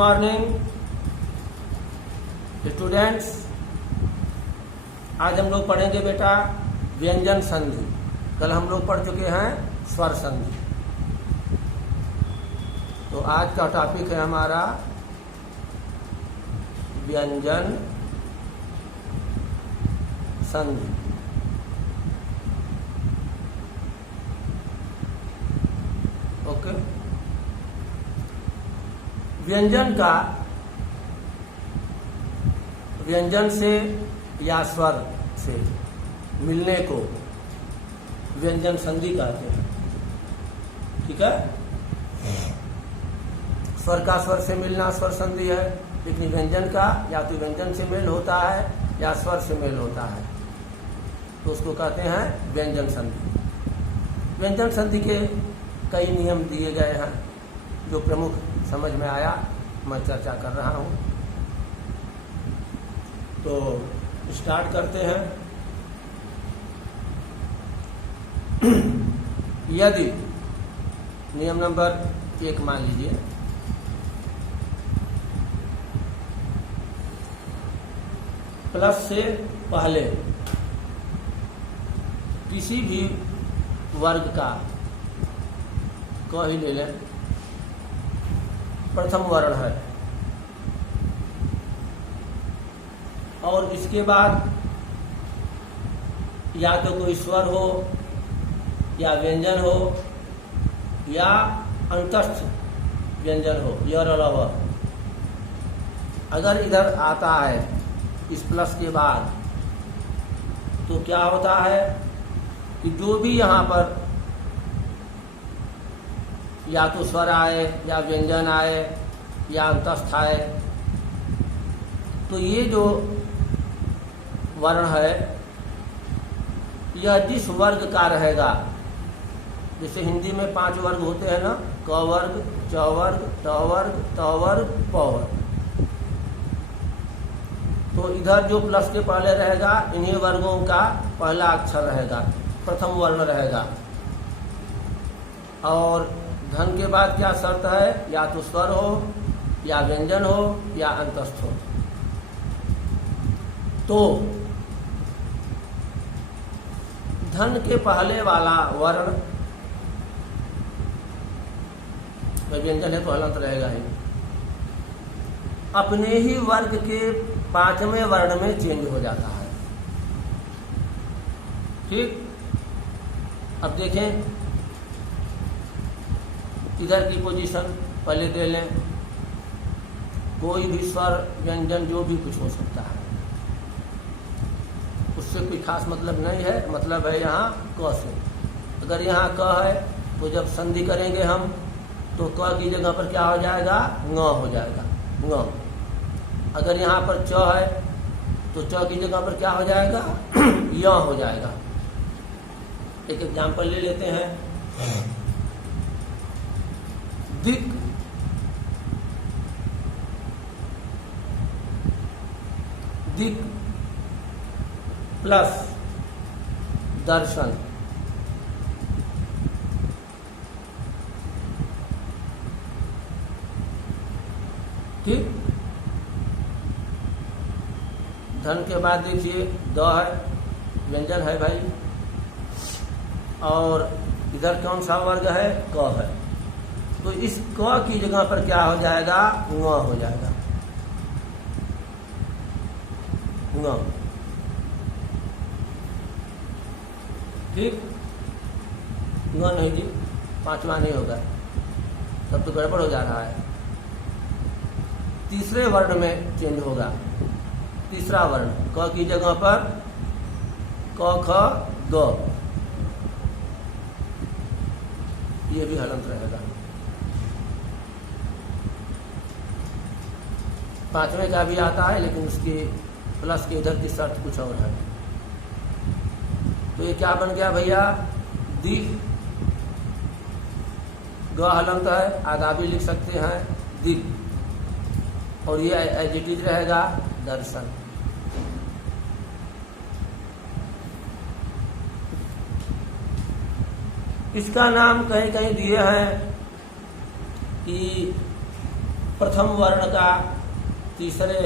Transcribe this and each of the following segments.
Morning students. आज हम लोग पढ़ेंगे बेटा व्यंजन संधि। कल हम लोग पढ़ चुके हैं स्वर संधि। तो आज का टॉपिक है हमारा व्यंजन संधि। ओके। व्यंजन से या स्वर से मिलने को व्यंजन संधि कहते हैं। ठीक है। स्वर का स्वर से मिलना स्वर संधि है, लेकिन व्यंजन का या तो व्यंजन से मेल होता है या स्वर से मेल होता है, तो उसको कहते हैं व्यंजन संधि। व्यंजन संधि के कई नियम दिए गए हैं, जो प्रमुख समझ में आया मैं चर्चा कर रहा हूं। तो स्टार्ट करते हैं। यदि नियम नंबर 1 मान लीजिए, प्लस से पहले किसी भी वर्ग का क ही ले लें, प्रथम वर्ण है, और इसके बाद या तो कोई स्वर हो या व्यंजन हो या अंतस्थ व्यंजन हो, यर और अव। अगर इधर आता है इस प्लस के बाद, तो क्या होता है कि जो भी यहाँ पर या तो स्वर आए या व्यंजन आए या अंतस्थ आए, तो ये जो वर्ण है यह जिस वर्ग का रहेगा, जैसे हिंदी में 5 वर्ग होते हैं ना, क वर्ग, च वर्ग, ट वर्ग, त वर्ग, प वर्ग। तो इधर जो प्लस के पहले रहेगा, इन्हीं वर्गों का पहला अक्षर रहेगा, प्रथम वर्ण रहेगा। और धन के बाद क्या शर्त है, या तो स्वर हो या व्यंजन हो या अंतस्थ हो। तो धन के पहले वाला वर्ण, व्यंजन है तो हलंत रहेगा ही, अपने ही वर्ग के 5वें वर्ण में चेंज हो जाता है। ठीक। अब देखें, इधर की पोजीशन पहले दे लें। कोई भी स्वर व्यंजन जो भी कुछ हो सकता है, उससे कोई खास मतलब नहीं है। मतलब है यहाँ क से। अगर यहाँ क है तो जब संधि करेंगे हम, तो क की जगह पर क्या हो जाएगा, ङ हो जाएगा, ङ। अगर यहाँ पर च है तो च की जगह पर क्या हो जाएगा, य हो जाएगा। एक एग्जाम्पल ले लेते हैं। दिक, दिक प्लस दर्शन। ठीक। धन के बाद देखिए द है, व्यंजन है भाई, और इधर कौन सा वर्ग है, क है। तो इस क की जगह पर क्या हो जाएगा, ङ हो जाएगा, ङ। ठीक। ङ नहीं जी, 5वां नहीं होगा, तब तो गड़बड़ हो जा रहा है। तीसरे वर्ण में चेंज होगा। तीसरा वर्ण क की जगह पर क ख ग, ये भी हलंत रहेगा। 5वें का भी आता है, लेकिन उसकी प्लस के इधर की शर्त कुछ और है। तो ये क्या बन गया भैया, दी, ग हलंत है, आधा भी लिख सकते हैं, दिक, और ये एज इट इज रहेगा दर्शन। इसका नाम कहीं कहीं दिए हैं कि प्रथम वर्ण का तीसरे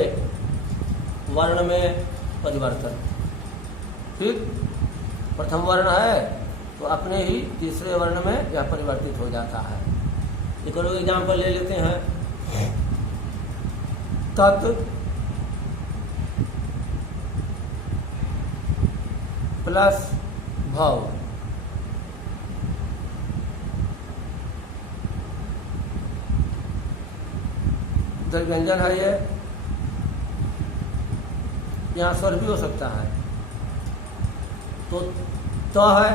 वर्ण में परिवर्तन। ठीक, प्रथम वर्ण है तो अपने ही तीसरे वर्ण में यह परिवर्तित हो जाता है। एक और एग्जाम्पल ले लेते हैं। तत् प्लस भव, इधर व्यंजन है ये, यहाँ स्वर भी हो सकता है। तो त है,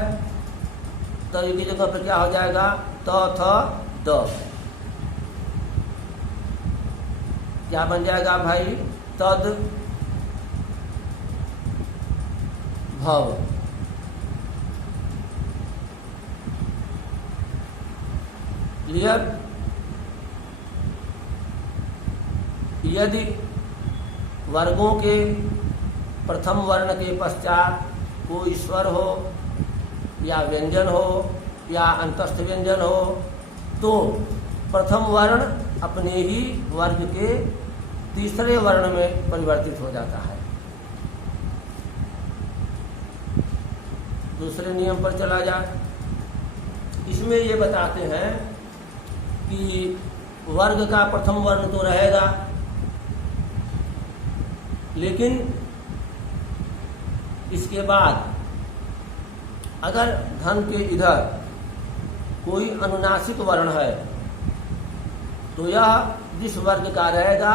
तो की जगह पर क्या हो जाएगा? त थ द। क्या बन जाएगा भाई? तद भव। क्लियर? यदि वर्गों के प्रथम वर्ण के पश्चात कोई स्वर हो या व्यंजन हो या अंतस्थ व्यंजन हो तो प्रथम वर्ण अपने ही वर्ग के तीसरे वर्ण में परिवर्तित हो जाता है। दूसरे नियम पर चला जाए। इसमें ये बताते हैं कि वर्ग का प्रथम वर्ण तो रहेगा, लेकिन इसके बाद अगर धन के इधर कोई अनुनासिक वर्ण है तो यह जिस वर्ग का रहेगा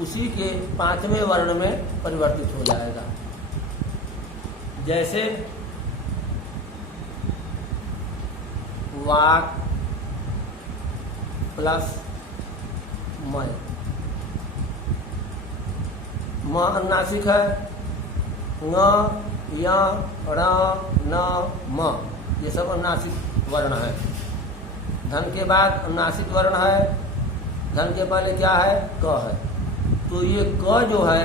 उसी के पांचवें वर्ण में परिवर्तित हो जाएगा। जैसे वाक प्लस मय। म अनुनासिक है, ङ, य, ण, न, म, ये सब अनुनासिक वर्ण है। धन के बाद अनुनासिक वर्ण है, धन के पहले क्या है? क है। तो ये क जो है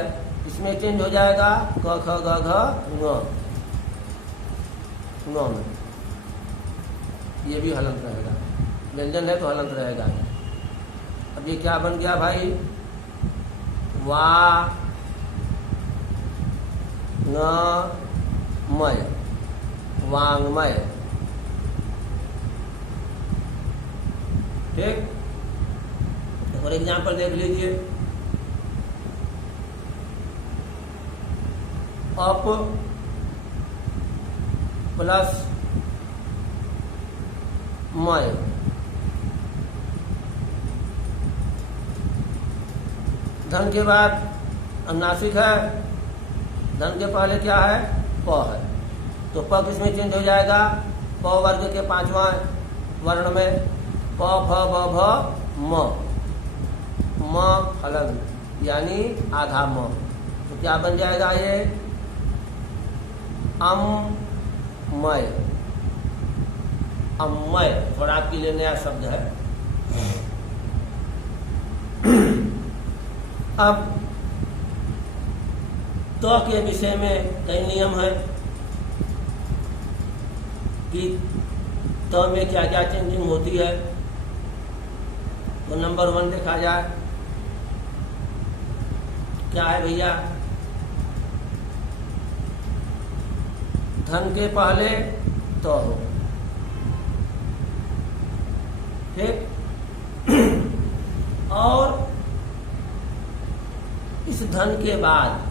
इसमें चेंज हो जाएगा क ख ग घ ङ, ङ में। ये भी हलंत रहेगा, व्यंजन है तो हलंत रहेगा। अब ये क्या बन गया भाई? वा न मय, वांगमय। ठीक, और एग्जाम्पल देख लीजिए। अप प्लस मय, धन के बाद अनुनासिक है, धन के पहले क्या है? प है। तो प किसमें चेंज हो जाएगा? प वर्ग के पांचवा वर्ण में। प फ ब भ म, म हलंत यानी आधा म। तो क्या बन जाएगा ये? अममय, अम्मय। थोड़ा आपके लिए नया शब्द है। अब तो के विषय में कई नियम है कि तो में क्या क्या चेंजिंग होती है। तो नंबर 1 देखा जाए, क्या है भैया? धन के पहले तो हो। ठीक, और इस धन के बाद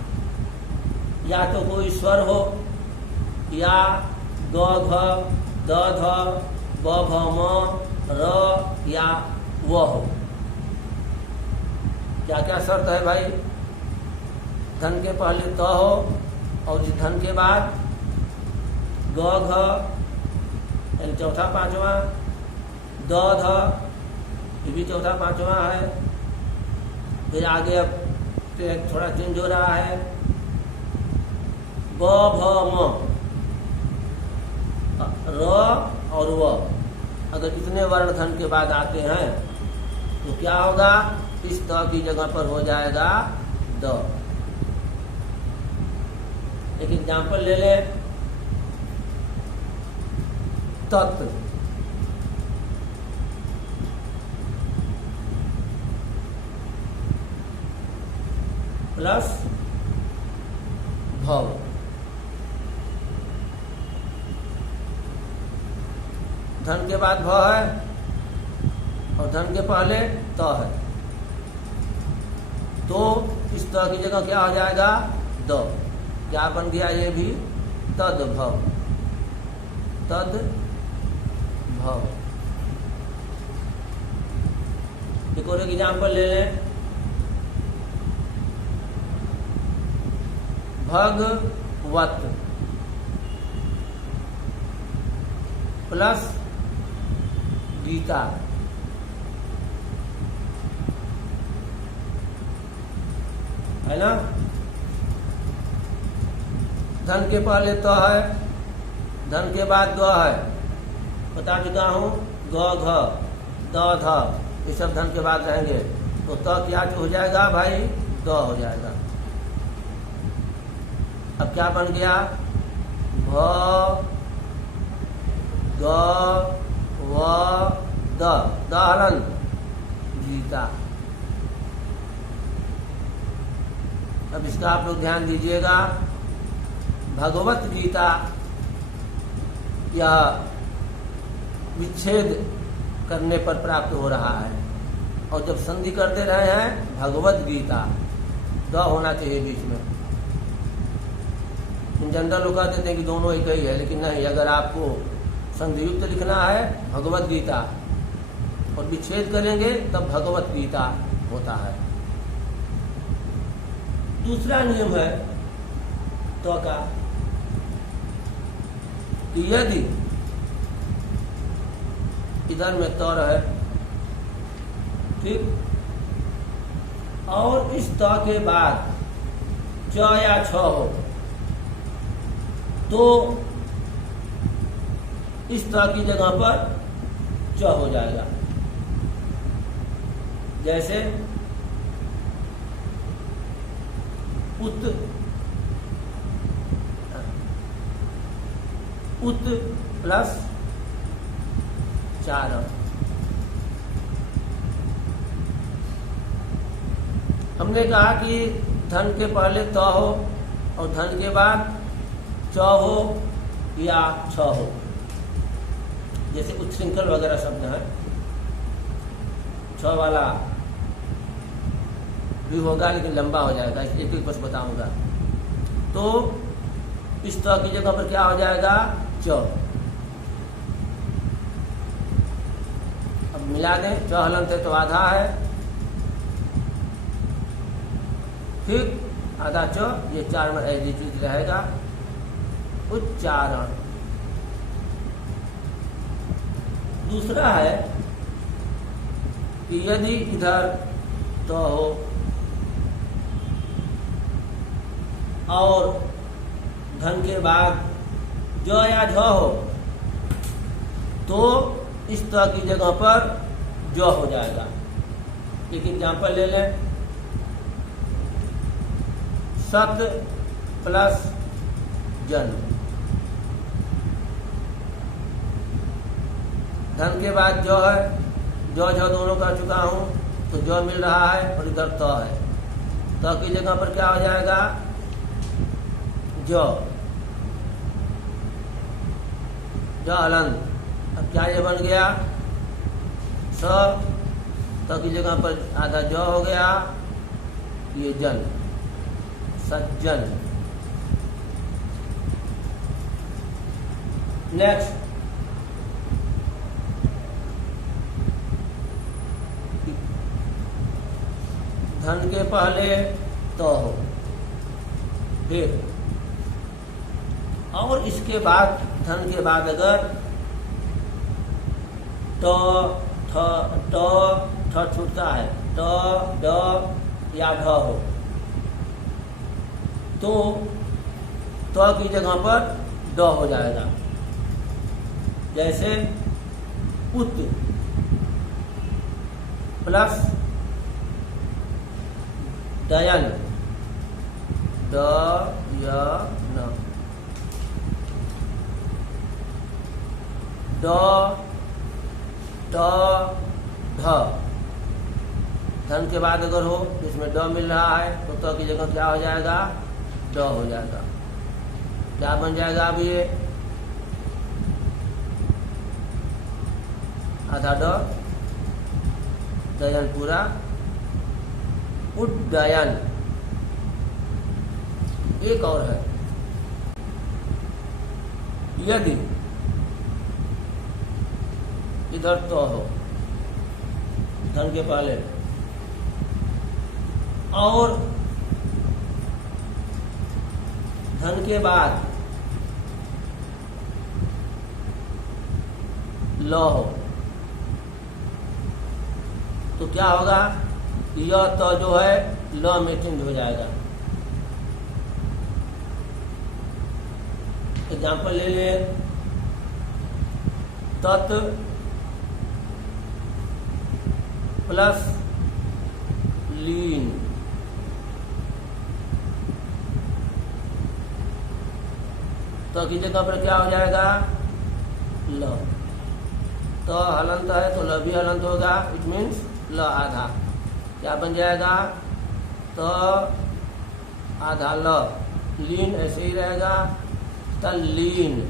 या तो कोई स्वर हो या ग घ द ध ब भ म र या व हो। क्या क्या शर्त है भाई? धन के पहले त हो और इस धन के बाद ग घ यानी चौथा पांचवा, द ध ये भी चौथा पांचवा है। फिर आगे अब थोड़ा चेंज हो रहा है, ब भ म, र और व। अगर इतने वर्ण धन के बाद आते हैं तो क्या होगा? इस त की जगह पर हो जाएगा द। एक एग्जाम्पल ले ले। तत् प्लस भव। धन के बाद भ है और धन के पहले त है, तो इस त की जगह क्या हो जाएगा? द। क्या बन गया ये भी? तद भव। तद भव। एक और एग्जाम्पल ले लें। भगवत प्लस गीता। है ना? धन के पहले तो है, धन के बाद ग है, बता चुका हूं। ग घ द ध ये सब धन के बाद रहेंगे, तो त क्या हो जाएगा भाई? द हो जाएगा। अब क्या बन गया? भ ग व द। दहलन गीता। अब इसका आप लोग ध्यान दीजिएगा। भगवत गीता यह विच्छेद करने पर प्राप्त हो रहा है, और जब संधि कर दे रहे हैं भगवत गीता, द होना चाहिए बीच में। जनरल लोग कहते थे कि दोनों एक ही है, लेकिन नहीं, अगर आपको संधियुक्त लिखना है भगवत गीता और विच्छेद करेंगे तब भगवत गीता होता है। दूसरा नियम है तो का, कि यदि इधर में तर है, ठीक, और इस त के बाद च या छ हो, तो इस त की जगह पर च हो जाएगा। जैसे उत प्लस चारण। हमने कहा कि धन के पहले त हो और धन के बाद च हो या छ हो, जैसे उच्छृंखल वगैरह शब्द है, छ वाला भी होगा लेकिन लंबा हो जाएगा, इसलिए एक बस बताऊंगा। तो इस त की जगह पर क्या हो जाएगा? च। अब मिला दें, च हलंत है तो आधा है, ठीक, आधा च, ये चार में एज रहेगा। उच्चारण। दूसरा है कि यदि इधर तो हो और धन के बाद ज या झ हो, तो इस त की जगह पर ज हो जाएगा। एक एग्जाम्पल ले लें। सत प्लस जन। धन के बाद जो है, जो झ दोनों कर चुका हूं, तो जो मिल रहा है और इधर त है, त की जगह पर क्या हो जाएगा? जो हलंत। अब क्या ये बन गया? स, त की जगह पर आधा जो हो गया, ये जन, सज्जन। नेक्स्ट, धन के पहले तो हो, फिर और इसके बाद धन के बाद अगर ट ठ छूटता है, ट ड या ढ हो, तो त की जगह पर ड हो जाएगा। जैसे उत प्लस डयन, द य न, ड ट ढ, धन के बाद अगर हो तो इसमें ड मिल रहा है तो त की जगह क्या हो जाएगा, ड हो जाएगा। क्या बन जाएगा अब ये, आधा ड, डयन पूरा, उड्डयन। एक और है, यदि इधर तो हो धन के पहले और धन के बाद ल हो तो क्या होगा, यह तो जो है ल में चेंज हो जाएगा। एग्जाम्पल ले ले, तत् प्लस लीन, तो की जगह पर क्या हो जाएगा, ल। तो हलंत है तो ल भी हलंत होगा, इट मीन्स ल आधा। क्या बन जाएगा, तो आधा ल, लीन ऐसे ही रहेगा, तल्लीन।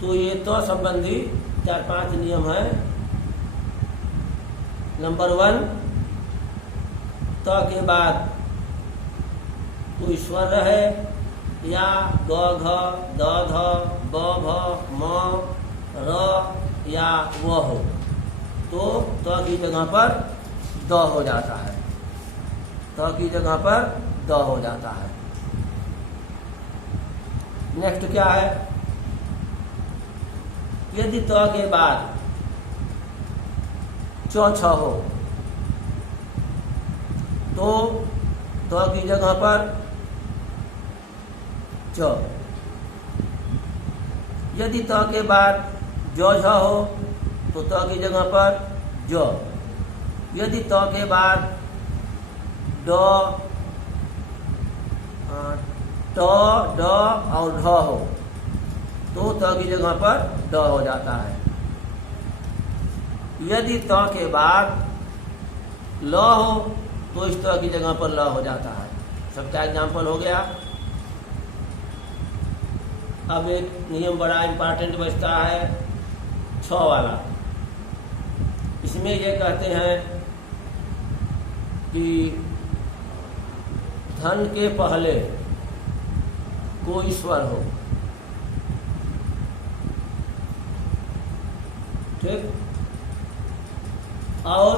तो ये तो संबंधी 4-5 नियम है। नंबर 1, त के बाद कोई स्वर रहे या ग घ द ध ब भ म र या व हो तो त की जगह पर द हो जाता है, त की जगह पर द हो जाता है। नेक्स्ट क्या है, यदि त के बाद च छ हो तो त की जगह पर च। यदि त के बाद ज झ हो तो त की जगह पर ज। यदि त के बाद ड ट ड और ढ हो तो त की जगह पर ड हो जाता है। यदि त के बाद ल हो तो इस त की जगह पर ल हो जाता है। सबका एग्जाम्पल हो गया। अब एक नियम बड़ा इंपॉर्टेंट बचता है 6 वाला। इसमें ये कहते हैं कि धन के पहले कोई स्वर हो, ठीक, और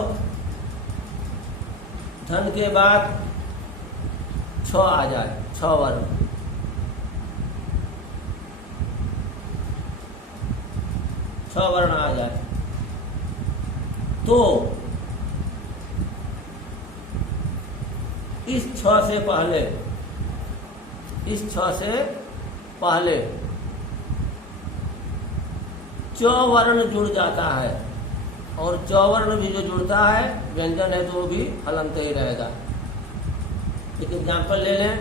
धन के बाद 6 आ जाए, 6 वर्ण, आ जाए तो इस 6 से पहले च वर्ण जुड़ जाता है और च वर्ण भी जो जुड़ता है व्यंजन है तो वो भी हलंत ही रहेगा। एक एग्जाम्पल ले लें,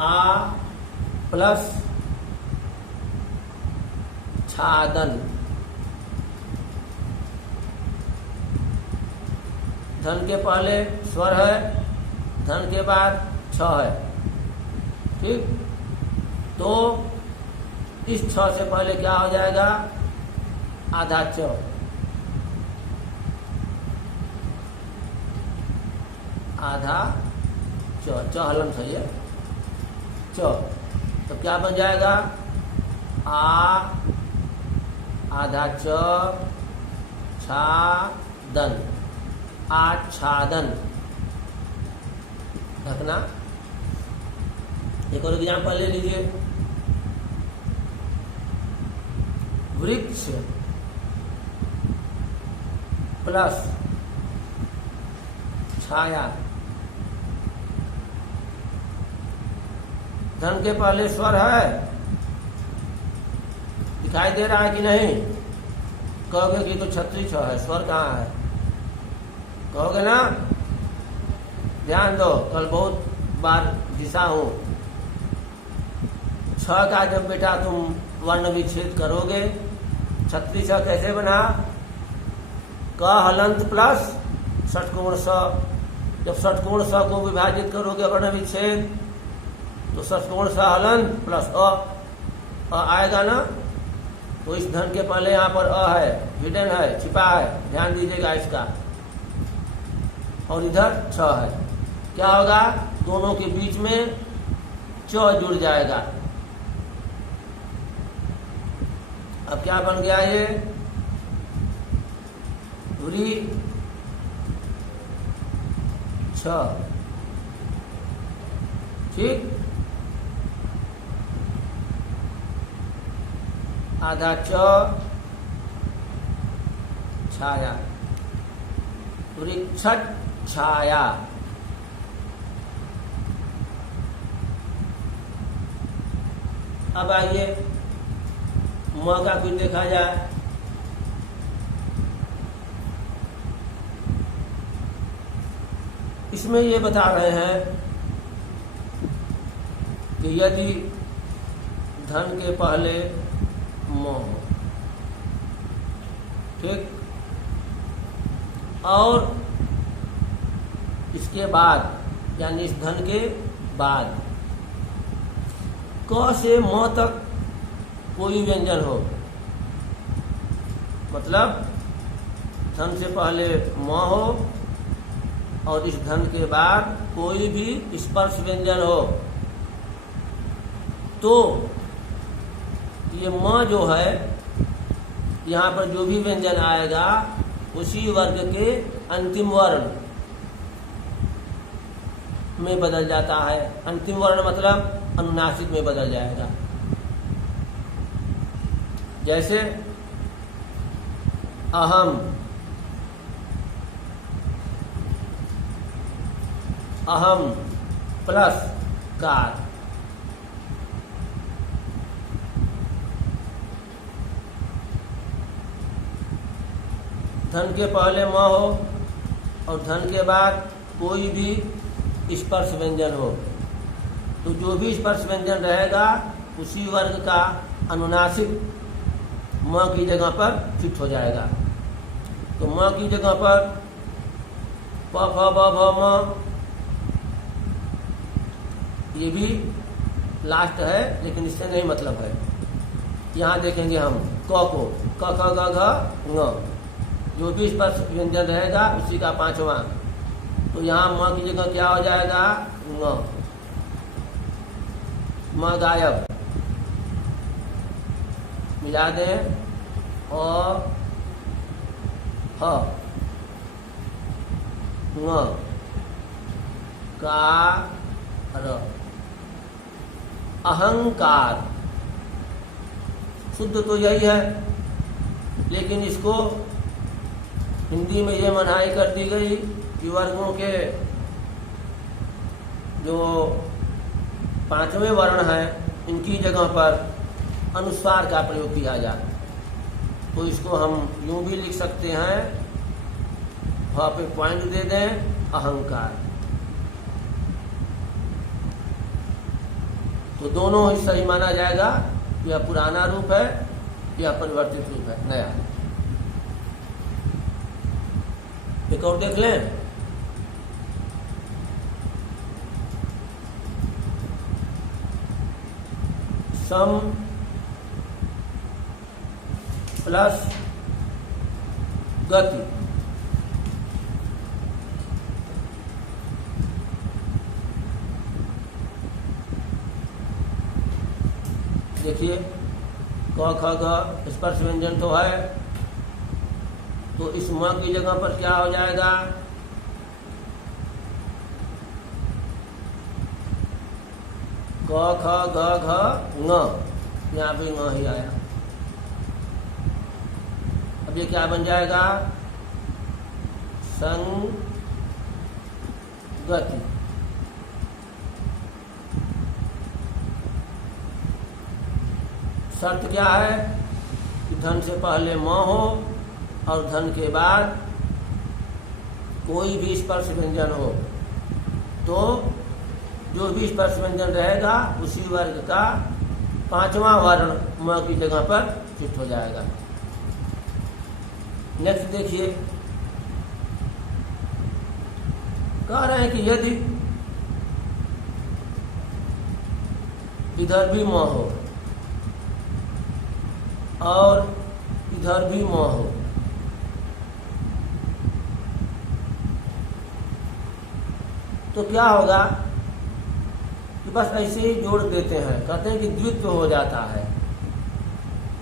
आ प्लस छादन। धन के पहले स्वर है, धन के बाद छ है, ठीक, तो इस 6 से पहले क्या हो जाएगा, आधा च, आधा च, हलन सही है, च, तो क्या बन जाएगा, आधा च, छादन, आच्छादन। रखना। एक और एग्जाम्पल ले लीजिए, वृक्ष प्लस छाया। धन के पहले स्वर है, दिखाई दे रहा है कि नहीं? कहोगे कि तो छत्री छ है, स्वर कहाँ है? कहोगे ना? ध्यान दो, कल बहुत बार दिशा हूं। 6 का जब बेटा तुम वर्ण विच्छेद करोगे, छत्री छ कैसे बना? क हलंत प्लस षटकोण स। जब षटकोण स को विभाजित करोगे वर्ण विच्छेद तो षटकोण स हलंत प्लस अ आएगा ना। तो इस धन के पहले यहाँ पर अ है, हिडन है, छिपा है, ध्यान दीजिएगा इसका। और इधर छ है, क्या होगा? दोनों के बीच में च जुड़ जाएगा। अब क्या बन गया ये? री छ। ठीक, आधा च छाया, वृक्षट छाया। अब आइए म का कुछ देखा जाए। इसमें ये बता रहे हैं कि यदि धन के पहले म हो, ठीक, और इसके बाद यानी इस धन के बाद क से म तक कोई व्यंजन हो, मतलब धन से पहले म हो और इस धन के बाद कोई भी स्पर्श व्यंजन हो, तो ये म जो है यहाँ पर जो भी व्यंजन आएगा उसी वर्ग के अंतिम वर्ण में बदल जाता है। अंतिम वर्ण मतलब अनुनासिक में बदल जाएगा। जैसे अहम, अहम प्लस कार, धन के पहले म हो और धन के बाद कोई भी स्पर्श व्यंजन हो, तो जो भी स्पर्श व्यंजन रहेगा उसी वर्ग का अनुनासिक म की जगह पर फिट हो जाएगा। तो म की जगह पर प फ ब भ म, ये भी लास्ट है लेकिन इससे नहीं मतलब है। यहाँ देखेंगे हम क को, क ख ग घ ङ, जो भी स्पर्श व्यंजन रहेगा उसी का पांचवा। तो यहाँ म की जगह क्या हो जाएगा? ङ, म गायब, मिला दें अ ह ङ का र, अहंकार। शुद्ध तो यही है लेकिन इसको हिंदी में ये मनाही कर दी गई कि वर्गों के जो पांचवें वर्ण हैं इनकी जगह पर अनुस्वार का प्रयोग किया जाए। तो इसको हम यूं भी लिख सकते हैं, वहाँ पे पॉइंट दे दें अहंकार। तो दोनों ही सही माना जाएगा। यह पुराना रूप है, यह परिवर्तित रूप है, नया। एक और देख लें। सम प्लस गति, देखिए क ख ग स्पर्श व्यंजन तो है, तो इस म की जगह पर क्या हो जाएगा? क ख ग घ ङ, यहाँ भी ङ ही आया। अब ये क्या बन जाएगा? संगति। शर्त क्या है कि धन से पहले म हो और धन के बाद कोई भी स्पर्श व्यंजन हो, तो जो भी स्पर्श व्यंजन रहेगा उसी वर्ग का पांचवा वर्ण म की जगह पर फिट हो जाएगा। नेक्स्ट देखिए, कह रहे हैं कि यदि इधर भी म हो और इधर भी म हो तो क्या होगा कि बस ऐसे ही जोड़ देते हैं। कहते हैं कि द्वित्व हो जाता है।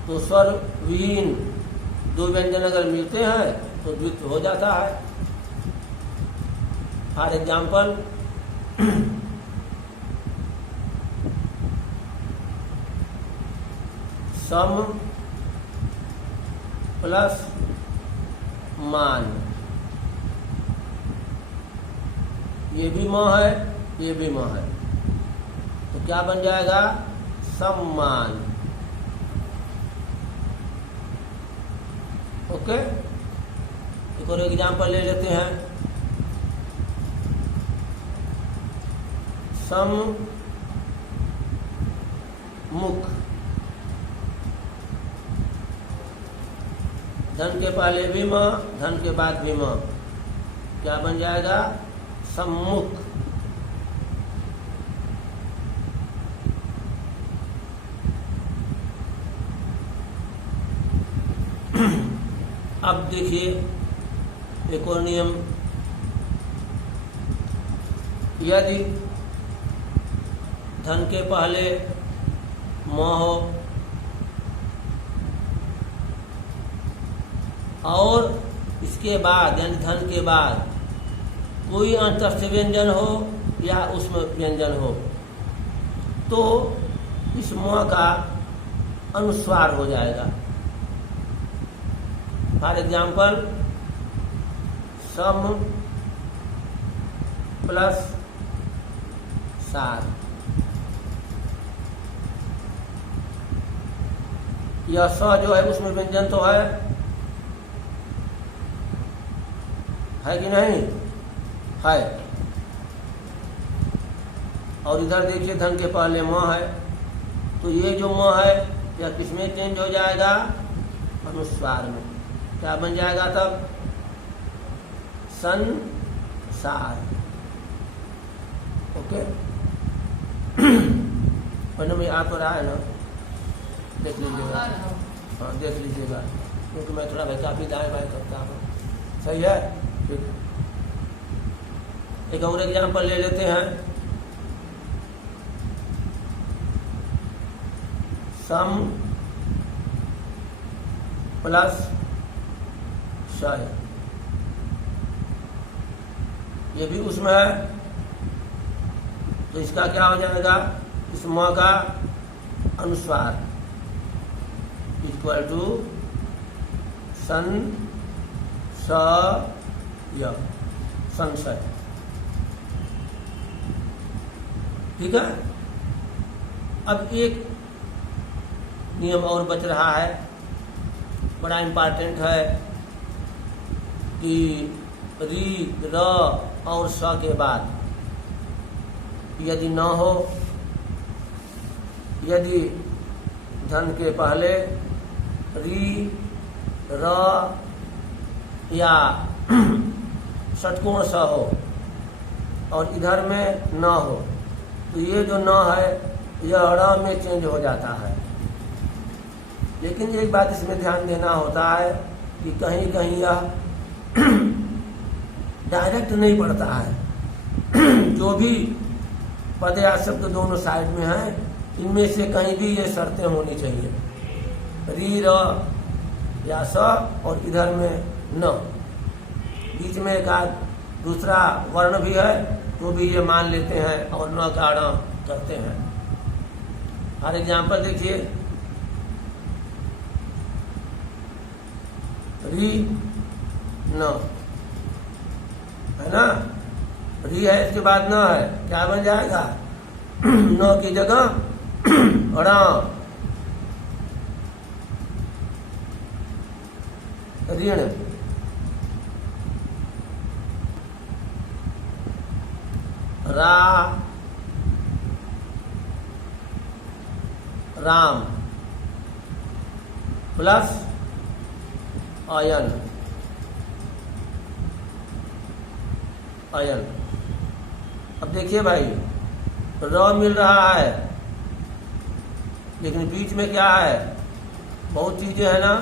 तो स्वर विहीन दो व्यंजन अगर मिलते हैं तो द्वित्व हो जाता है। फॉर एग्जाम्पल, सम प्लस मान, ये भी म है, ये भी म है, तो क्या बन जाएगा? सम्मान। ओके, एक और एग्जाम्पल ले लेते हैं। सम्मुख, धन के पहले भी म, धन के बाद भी म, क्या बन जाएगा? सम्मुख। अब देखिए एक और नियम, यदि धन के पहले म हो और इसके बाद यानी धन के बाद कोई अंतस्थ व्यंजन हो या उसमें व्यंजन हो तो इस म का अनुस्वार हो जाएगा। फॉर एग्जाम्पल, सम प्लस सार, यह स जो है उसमें व्यंजन तो है कि नहीं? है। और इधर देखिए धन के पहले म है, तो ये जो म है यह किसमें चेंज हो जाएगा? अनुस्वार में। क्या बन जाएगा तब? संसार। ओके, पढ़ने में आ तो रहा है ना? देख लीजिएगा, हाँ देख लीजिएगा, क्योंकि मैं थोड़ा भाई काफी दाएं बाएं करता हूँ। सही है? ठीक। एक और एग्जाम्पल ले लेते हैं। सम प्लस क्षय, ये भी उसमें है, तो इसका क्या हो जाएगा? इस म का अनुस्वार इक्वल टू सन य, संशय। ठीक है। अब एक नियम और बच रहा है, बड़ा इम्पोर्टेंट है कि री, र और स के बाद यदि न हो, यदि धन के पहले री, र या षटकोण स हो और इधर में न हो, तो ये जो न है यह ड़ में चेंज हो जाता है। लेकिन एक बात इसमें ध्यान देना होता है कि कहीं कहीं यह डायरेक्ट नहीं पड़ता है। जो भी पद या शब्द दोनों साइड में है, इनमें से कहीं भी ये शर्तें होनी चाहिए, री, र या स और इधर में न, बीच में एक आध दूसरा वर्ण भी है तो भी ये मान लेते हैं और न का ण करते हैं। फॉर एग्जाम्पल देखिए, री न है ना, री है इसके बाद न है, क्या बन जाएगा? न की जगह ण, ऋण। रा, राम प्लस अयन, अयन। अब देखिए भाई, र मिल रहा है, लेकिन बीच में क्या है, बहुत चीजें है ना,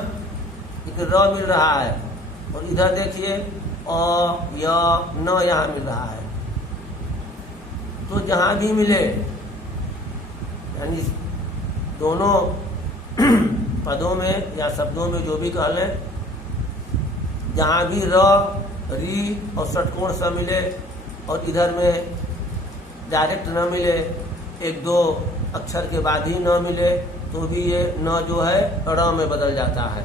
लेकिन र मिल रहा है। और इधर देखिए अ, य, न यहाँ मिल रहा है। तो जहां भी मिले, यानी दोनों पदों में या शब्दों में जो भी कह लें, जहां भी र, री और षटकोण स मिले और इधर में डायरेक्ट न मिले, एक दो अक्षर के बाद ही न मिले, तो भी ये न जो है र में बदल जाता है।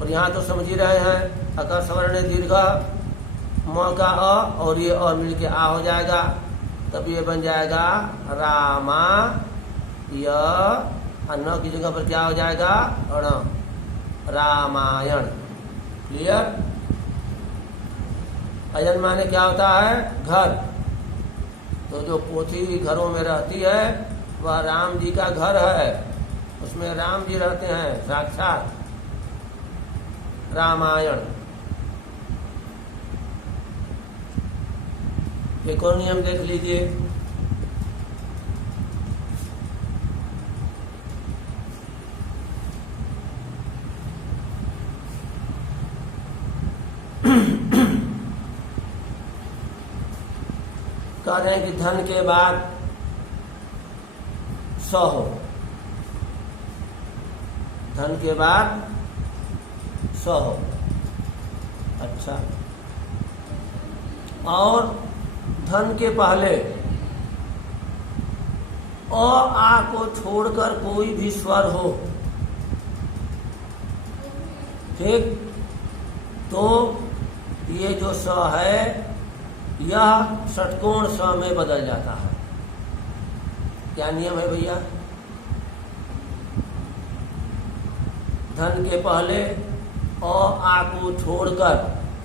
और यहाँ तो समझ ही रहे हैं, अकर स्वर्ण दीर्घ, म का अ और ये अ मिल के आ हो जाएगा, तब ये बन जाएगा रामा य, न की जगह पर क्या हो जाएगा, अण, रामायण। क्लियर। अयन माने क्या होता है, घर। तो जो पोथी घरों में रहती है वह राम जी का घर है, उसमें राम जी रहते हैं साक्षात। रामायण। एक और नियम देख लीजिए, कह रहे हैं कि धन के बाद स हो, धन के बाद स हो। अच्छा, और धन के पहले अ, आ को छोड़कर कोई भी स्वर हो, ठीक, तो ये जो स है यह षटकोण स में बदल जाता है। क्या नियम है भैया, धन के पहले अ, आ को छोड़कर,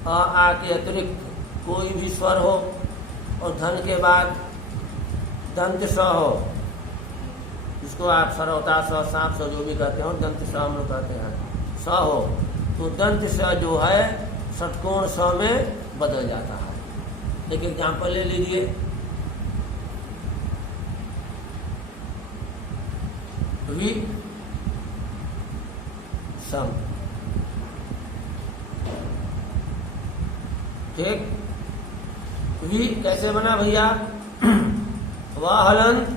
अ, आ के अतिरिक्त कोई भी स्वर हो, और धन के बाद दंत स हो, जिसको आप सरौता स, सांप स जो भी कहते हो, दंत स हम लोग कहते हैं, स हो, तो दंत स जो है षटकोण स में बदल जाता है। एक एग्जाम्पल ले लीजिए, वि सम, ठीक। वी कैसे बना भैया, वाह हलंत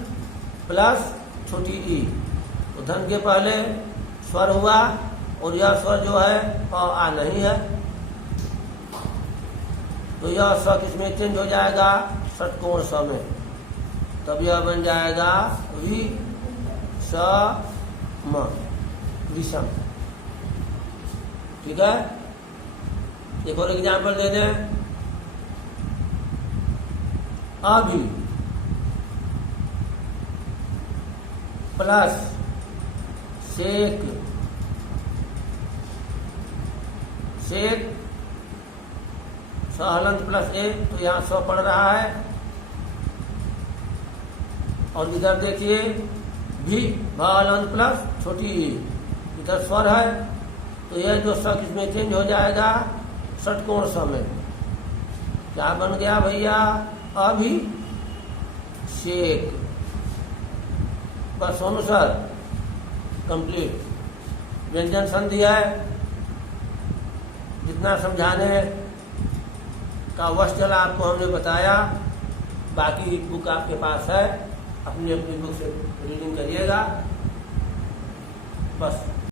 प्लस छोटी ई, तो धन के पहले स्वर हुआ और यह स्वर जो है अ, आ नहीं है, तो यह स किसमें चेंज हो जाएगा, षटकोण स में, तब यह बन जाएगा वि स म, विषम। ठीक है। एक और एग्जाम्पल दे दें, अभी प्लस सेक, सेक सहलंत प्लस ए, तो यहाँ स पड़ रहा है, और इधर देखिए भी भालंत प्लस छोटी ई, इधर स्वर है, तो यह जो स किसमें चेंज हो जाएगा, षटकोण स में। क्या बन गया भैया, अभी शेक। बस सोनू सर कंप्लीट। व्यंजन संधि है, जितना समझाने का वश चला आपको हमने बताया, बाकी बुक आपके पास है, अपनी अपनी बुक से रीडिंग करिएगा। बस।